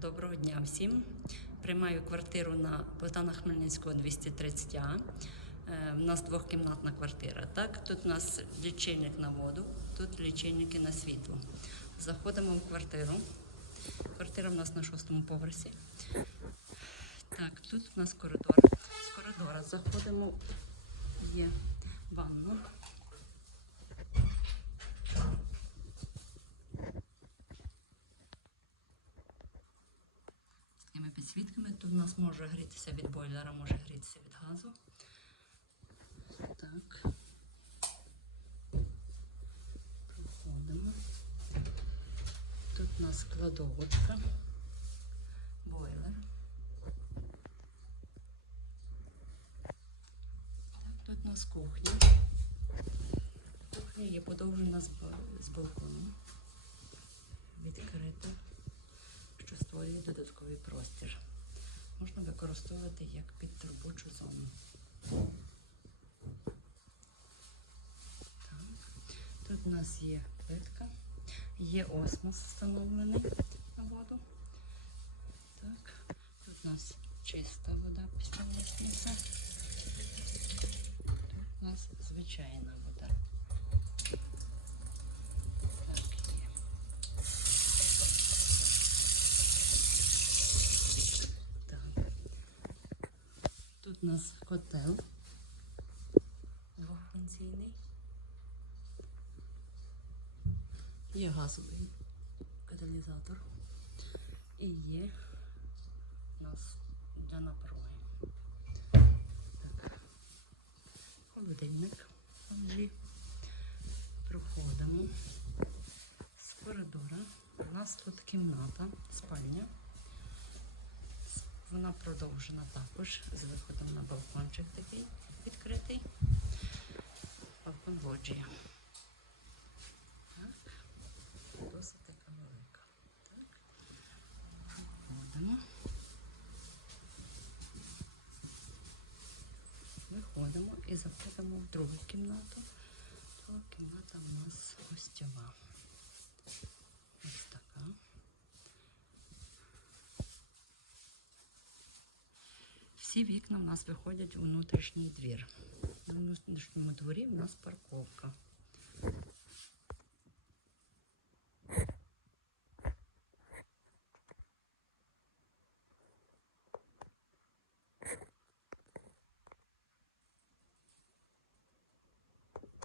Доброго дня всім. Приймаю квартиру на Богдана Хмельницького 230А. Е, У нас двохкімнатна квартира. Так, тут у нас лічильник на воду, тут лічильники на світло. Заходимо в квартиру. Квартира у нас на шостому поверсі. Так, тут у нас коридор. З коридора заходимо, є ванна. Підсвітками. Тут у нас може грітися від бойлера, може грітися від газу. Так. Проходимо. Тут у нас кладовочка, бойлер. Так, тут у нас кухня. Кухня є подовжена з ба- балконом. Відкрита створює додатковий простір. Можна використовувати як підробочу зону. Так. Тут у нас є плитка, є осмос встановлений на воду. Так. Тут у нас чиста вода після осмосу. Тут у нас звичайна вода. Так, є. Так. Тут у нас котел двохфункційний. Є газовий каталізатор. І є у нас для напруги. Так. Холодильник. Проходимо з коридора. У нас тут кімната, спальня. Вона продовжена також з виходом на балкончик такий відкритий. Балкон лоджія. Досить така велика. Так. Виходимо. Виходимо і заходимо в другу кімнату. Друга кімната у нас гостьова. Всі вікна в нас виходять у внутрішній двір. На внутрішньому дворі в нас парковка.